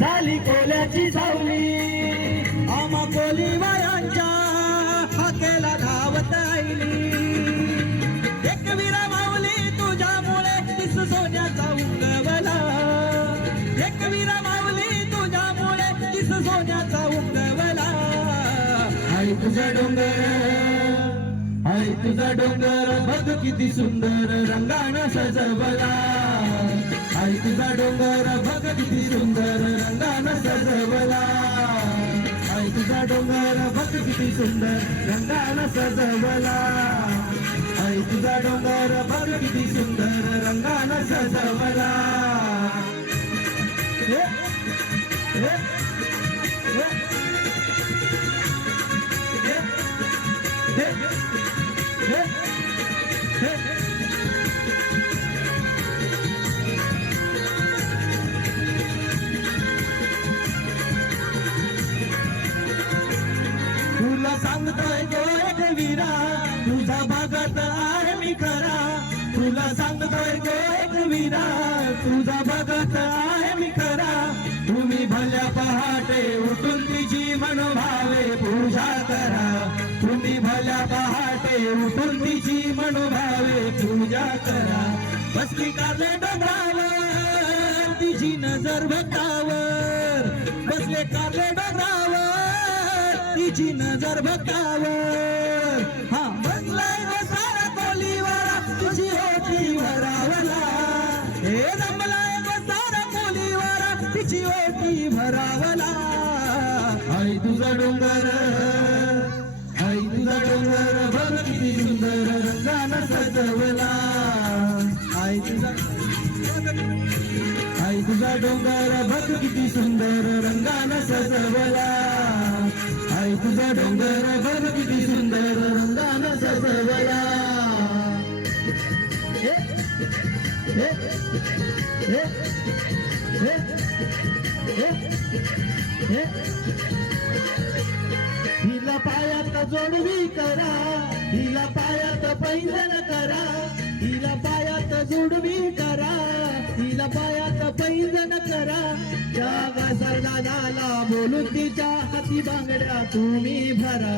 झाली कोल्याची सावली आम्हा कोलीवायांच्या हाकेला धावत आईली एक विरा माऊली तुझ्यामुळे दिस सोन्याचा उंगवला एक विरा माऊली तुझ्यामुळे दिस सोन्याचा उंगवला आई तुझा डोंगर आई तुझा डोंगर बघ किती सुंदर रंगानं सजवला आई तुझा डोंगर बघ किती सुंदर रंगानं सजवला आई तुझा डोंगर बघ किती सुंदर रंगानं सजवला आई तुझा डोंगर बघ किती सुंदर रंगानं सजवला तुला सांगतोय गो एक वीरा तुझा भागात आहे मी खरा तुला सांगतोय गो एक वीरा तुझा भागात आहे मी खरा तुम्ही भल्या पहाटे उठून तिची मनोभावे पूजा करा तुम्ही भल्या पहाटे उठून तिची मनोभावे पूजा करा बसली कारले डोंगरावर तिची नजर भक्तावर बसले कारले डोंगरावर तिची नजर भक्तावर हा बसलाय ग सारा कोलीवारा तिची ओटी भरावला हे जमलाय ग सारा कोलीवारा तिची ओटी भरावला आई तुझा डोंगर बघ किती सुंदर रंगानं सजवला आई तुझा डोंगर बघ किती सुंदर रंगानं सजवला आई तुझा डोंगर बघ किती सुंदर रंगानं सजवला हिला पायात जोडवी करा हिला पायात पैंजण करा हिला पायात जोडवी करा हिला पायात पैंजण करा त्या सरदाराला बोलून तिच्या हाती बांगड्या तुम्ही भरा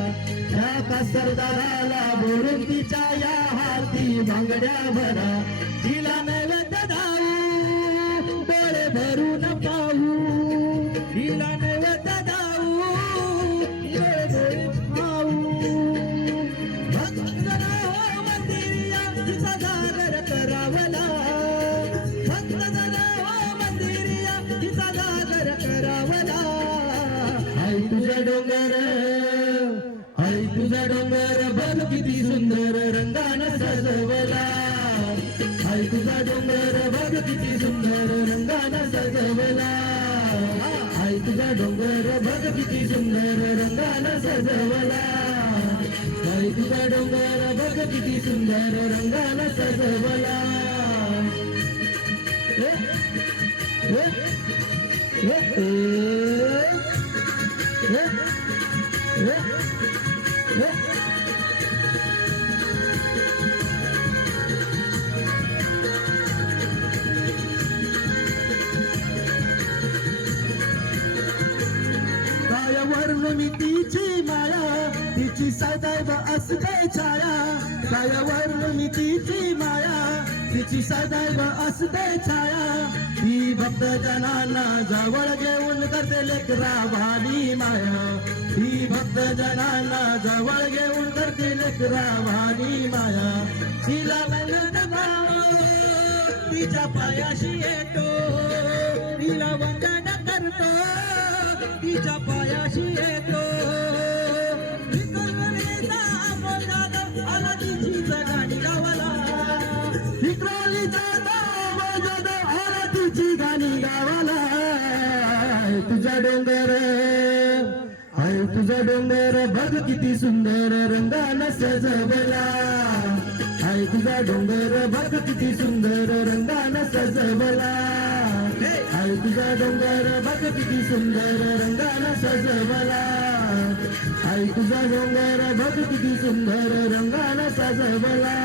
त्या सरदाराला बोलून तिच्या या हाती बांगड्या भरा तिला नैवेद्य दाऊ डोळे भरून पाहू हिला नैवेद्य दाऊ डोळे पाहू भक्तजन हो मंदिरिया तिचा जागर करावला भक्तजन हो मंदिरिया तिचा जागर करावला आई तुझा डोंगर बघ किती सुंदर रंगानं सजवला आई तुझा डोंगर बघ किती सुंदर रंगानं सजवला आई तुझा डोंगर बघ किती सुंदर रंगानं सजवला आई तुझा डोंगर बघ किती सुंदर रंगानं सजवला मी तिची माया तिची सदैव असते छाया कायावर मी तिची माया तिची सदैव असते छाया ही भक्त जनांना जवळ घेऊन करते लेकरा भाली माया ही भक्त जनांना जवळ घेऊन करते लेकरा भाली माया तिला तिच्या पायाशी येतो तिला वंदन करतो तिच्या पायाशी येतो आला तिची गाणी गावाला विक्रोलीचा आला तिची गाणी गावाला तुझा डोंगर आई तुझा डोंगर बघ किती सुंदर रंगानं सजवला आई तुझा डोंगर बघ किती सुंदर रंगानं सजवला आई तुझा डोंगर बघ किती सुंदर रंगानं सजवला आई तुझा डोंगर बघ किती सुंदर रंगानं सजवला